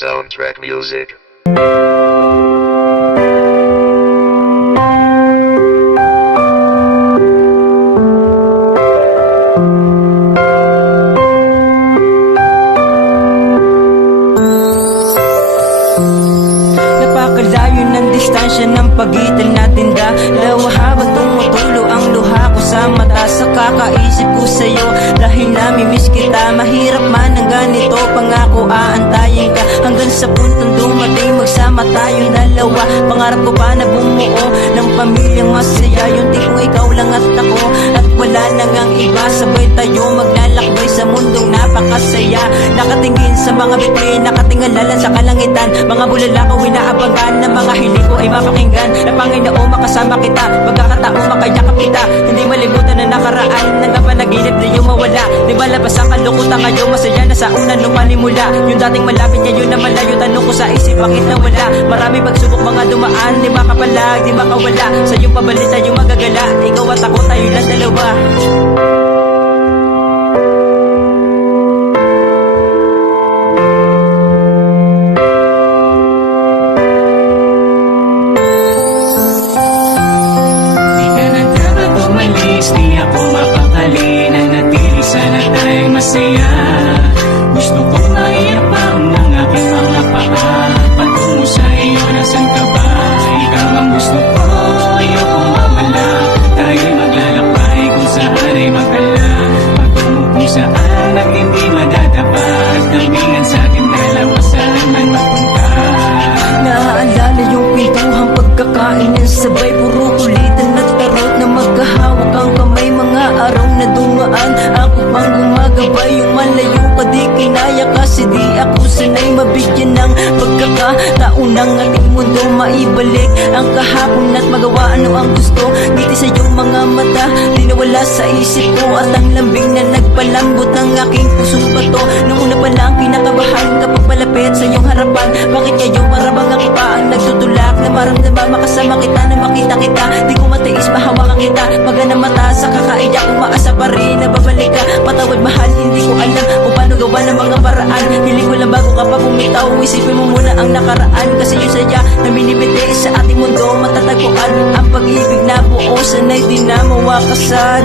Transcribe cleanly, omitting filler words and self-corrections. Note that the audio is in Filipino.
Soundtrack music. Napakalayo ng distansya ng pagitan natin, dalawa habang tumutulo ang luha ko sa mata. Sa kakaisip ko sa'yo dahil namimiss kita. Mahirap man ang ganito, pangako aantayin ka hanggang sa puntong dumating magsama tayong dalawa. Pangarap ko pa na bumuo ng pamilyang masaya, yung tipong ikaw lang at ako at wala nang ang iba. Sabay tayo maglalakbay sa mundong napakasaya. Nakatingin sa mga bituin, nakatingalalan sa kalangitan. Mga bulala ko inaabangan na mga hiling ko ay mapakinggan. Na Panginoon makasama kita, magkakataong makayakap kita. Hindi malimutan na nakaraan, nang panaginip na yung mawala. Di ba labas ang kalukutan ngayon, masaya na sa una nung panimula. Yung dating malapit ngayon na malayo, tanong ko sa isip bakit nawala. Marami pagsubok mga dumaan, di makapalag, di makawala. Sa iyong pabalik tayo magagala, ikaw at ako tayo lang dalawa. Di ako mapakali, nanatili sana tayong masaya. Gusto ko maiyapang ng aking mga paa patungo sa iyo, nasan ka ba? Ikaw ang gusto ko, ayokong mawala. Tayo'y maglalakbay kung saan ay magala, patungo kung saan at hindi madadapat. Damingan sa ating dalawa, saan man mapunta. Naaalala yung pintuhang pagkakain ng sabay, puro kulitan at tarot na magkahawak ang kamay. Mga araw na dumaan, ako pang gumagabay. Yung malayo ka di kinaya kasi di ako sanay. Mabigyan ng pagkakataon ng ating mundo, maibalik ang kahapon at magawa ano ang gusto. Ngiti sa iyong mga mata, di nawala sa isip ko. At ang lambing na nagpalambot ng aking pusong pato. Nung una pa lang kinakabahan kapag palapit sa iyong harapan. Bakit kayo marabang ako pa ang nagtutulak na maramdaman makasama kita na makita kita. Di ko matiis mahawakan kita, magana mata sa kakaiyak, umaasa pa rin na babalik ka. Patawad mahal, hindi ko alam kung paano gawa ng mga paraan. Hiling ko lang bago ka pa bumitaw, isipin mo muna ang nakaraan. Kasi yung saya na binibigay sa ating mundo, matatagpuan ang pag-ibig na buo, sanay di na mawakasan.